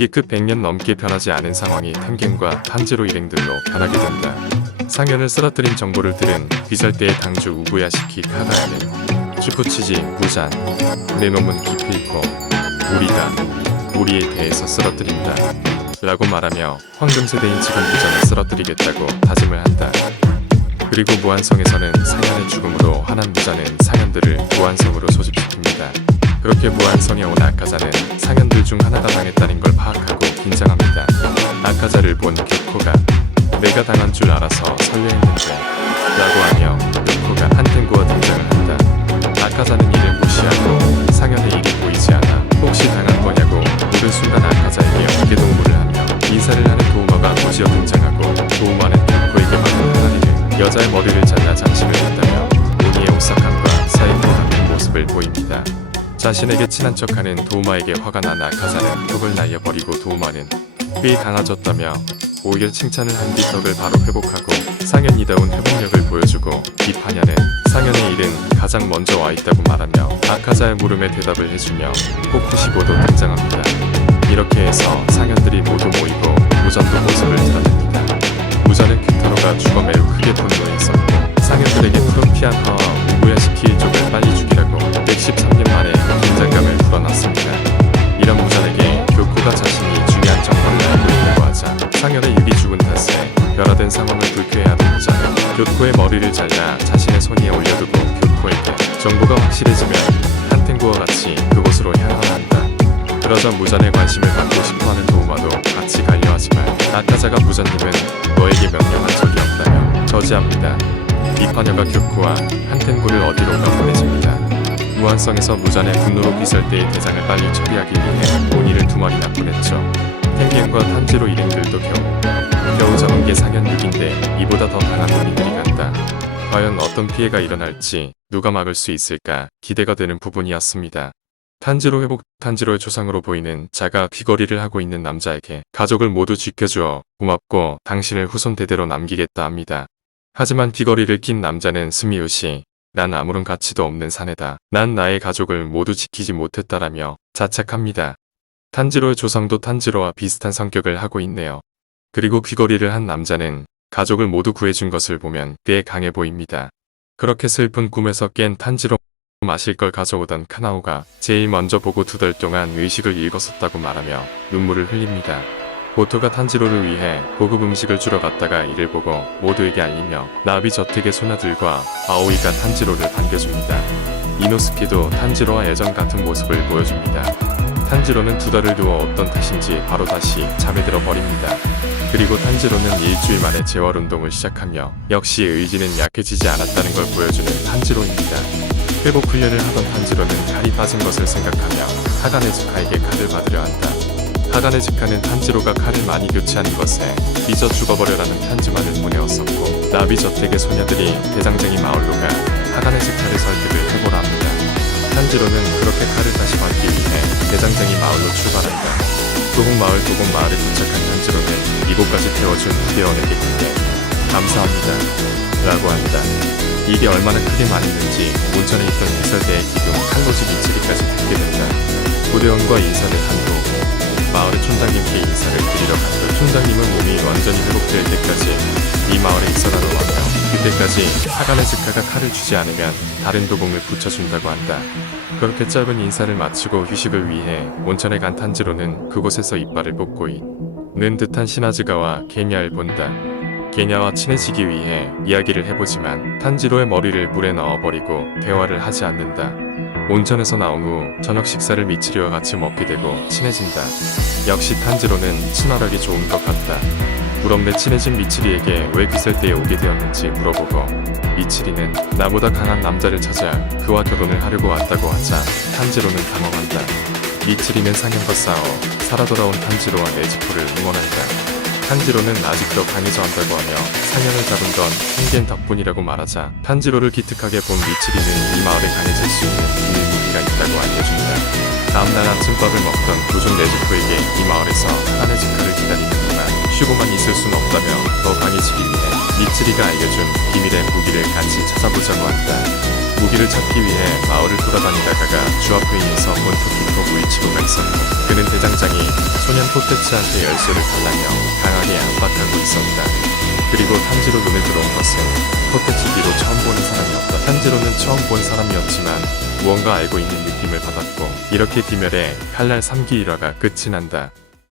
이게 그 100년 넘게 변하지 않은 상황이 템겐과 탄지로 일행들로 변하게 된다. 상현을 쓰러뜨린 정보를 들은 비설대의 당주 우부야시키 카가야는 슈프치지 무잔 내 놈은 기필코 우리가 우리에 대해서 쓰러뜨린다 라고 말하며 황금세대인 직원 무잔을 쓰러뜨리겠다고 다짐을 한다. 그리고 무한성에서는 상현의 죽음으로 화난 무잔은 상현들을 무한성으로 소집시킵니다. 그렇게 무한성에 온 아카자는 상현들 중 하나가 당했다는 걸 파악하고 긴장합니다. 아카자를 본 교코가 내가 당한 줄 알아서 설레했는데 라고 하며 교코가 한텐구와 등장을 한다. 아카자는 이를 무시하고 상현의 일이 보이지 않아 혹시 당한 거냐고 물은 순간 아카자에게 어깨 동무를 하며 인사를 하는 도우마가 곧이어 등장하고 도우마는 교코에게 맞는 하나리를 여자의 머리를 잘라 장식을 했다며 오니의 오사칸과 사이코 같은 모습을 보입니다. 자신에게 친한 척하는 도우마에게 화가 난 아카자는 턱을 날려버리고 도우마는 꽤 강해졌다며 오히려 칭찬을 한 뒤 턱을 바로 회복하고 상현이다운 회복력을 보여주고 비파냐는 상현의 일은 가장 먼저 와있다고 말하며 아카자의 물음에 대답을 해주며 코쿠시고도 등장합니다. 이렇게 해서 상현들이 모두 모이고 무전도 모습을 드러냅니다. 무전은 큐타로가 죽어 매우 크게 분노했었고 상현들에게 푸른 피아노와 우부야시키 일족을 빨리 죽이라고 113년 만에 긴장감을 불어넣습니다. 이런 무전에게 교코가 자신이 중요한 정보를 알고 있다고 하자 상현의 육이 죽은 탓에 변화된 상황을 불쾌해하던 무전은 교코의 머리를 잘라 자신의 손 위에 올려두고 교코에게 정보가 확실해지면 한텐구와 같이 그곳으로 향하라 한다. 그러자 무전의 관심을 받고 싶어하는 도우마도 같이 가려 하지만 아카자가 무전님은 너에게 명령한 적이 없다며 저지합니다. 비파녀가 교코와 한텐구를 어디론가 보내줍니다. 무한성에서 무전의 분노로 비설대의 대장을 빨리 처리하기 위해 오니를 2마리나 보냈죠. 템겐과 탄지로 일행들도 겨우 잡은 게 상현 6인데 이보다 더 강한 오니들이 간다. 과연 어떤 피해가 일어날지 누가 막을 수 있을까 기대가 되는 부분이었습니다. 탄지로 회복 탄지로의 조상으로 보이는 자가 귀걸이를 하고 있는 남자에게 가족을 모두 지켜주어 고맙고 당신을 후손 대대로 남기겠다 합니다. 하지만 귀걸이를 낀 남자는 스미우시 난 아무런 가치도 없는 사내다. 난 나의 가족을 모두 지키지 못했다라며 자책합니다. 탄지로의 조상도 탄지로와 비슷한 성격을 하고 있네요. 그리고 귀걸이를 한 남자는 가족을 모두 구해준 것을 보면 꽤 강해 보입니다. 그렇게 슬픈 꿈에서 깬 탄지로 마실 걸 가져오던 카나오가 제일 먼저 보고 2달 동안 의식을 읽었었다고 말하며 눈물을 흘립니다. 보토가 탄지로를 위해 고급 음식을 주러 갔다가 이를 보고 모두에게 알리며 나비 저택의 소녀들과 아오이가 탄지로를 반겨줍니다. 이노스케도 탄지로와 예전 같은 모습을 보여줍니다. 탄지로는 2달을 두어 어떤 탓인지 바로 다시 잠에 들어 버립니다. 그리고 탄지로는 일주일 만에 재활 운동을 시작하며 역시 의지는 약해지지 않았다는 걸 보여주는 탄지로입니다. 회복 훈련을 하던 탄지로는 칼이 빠진 것을 생각하며 하가네즈카에게 칼을 받으려 한다. 하가네즈카는 탄지로가 칼을 많이 교체하는 것에 삐져 죽어버려라는 편지만을 보내었었고 나비저택의 소녀들이 대장쟁이 마을로 가 하가네즈카를 설득을 해보라 합니다. 탄지로는 그렇게 칼을 다시 받기 위해 대장쟁이 마을로 출발한다. 도곡마을에 도착한 탄지로는 이곳까지 태워준 후대원에게 크게 감사합니다 라고 한다. 이게 얼마나 크게 많았는지 온천에 있던 해설대의 기둥 칼로지 미치리까지 듣게 된다. 부대원과 인사를 한 후 마을의 촌장님께 인사를 드리러 갔다. 촌장님은 몸이 완전히 회복될 때까지 이 마을에 있어라고 하며 그때까지 하가네즈카가 칼을 주지 않으면 다른 도공을 붙여준다고 한다. 그렇게 짧은 인사를 마치고 휴식을 위해 온천에 간 탄지로는 그곳에서 이빨을 뽑고 있는 듯한 시나즈가와 게냐를 본다. 게냐와 친해지기 위해 이야기를 해보지만 탄지로의 머리를 물에 넣어버리고 대화를 하지 않는다. 온천에서 나온 후 저녁 식사를 미치리와 같이 먹게 되고 친해진다. 역시 탄지로는 친화력이 좋은 것 같다. 부럽네. 친해진 미치리에게 왜 비설대에 오게 되었는지 물어보고 미치리는 나보다 강한 남자를 찾아 그와 결혼을 하려고 왔다고 하자 탄지로는 당황한다. 미치리는 상현과 싸워 살아 돌아온 탄지로와 네즈코를 응원한다. 탄지로는 아직도 강해져 한다고 하며 상현을 잡은 건 템겐 덕분이라고 말하자 탄지로를 기특하게 본 미치리는 이 마을에 강해질 수 있는 비밀 무기가 있다고 알려준다. 다음날 아침밥을 먹던 도중 네즈코에게 이 마을에서 하가네즈카를 기다리는 동안 쉬고만 있을 순 없다며 더 강해지기 위해 미치리가 알려준 비밀의 무기를 같이 찾아보자고 한다. 무기는 그를 찾기 위해 마을을 돌아다니다가 주 앞에 있는 섬 몬토키토 무이치로가 있었고 그는 대장장이 소년 포테츠한테 열쇠를 달라며 강하게 압박하고 있었다. 그리고 탄지로 눈에 들어온 것은 포테츠 뒤로 처음 보는 사람이었다. 탄지로는 처음 본 사람이었지만 무언가 알고 있는 느낌을 받았고 이렇게 귀멸의 칼날 3기 1화가 끝이 난다.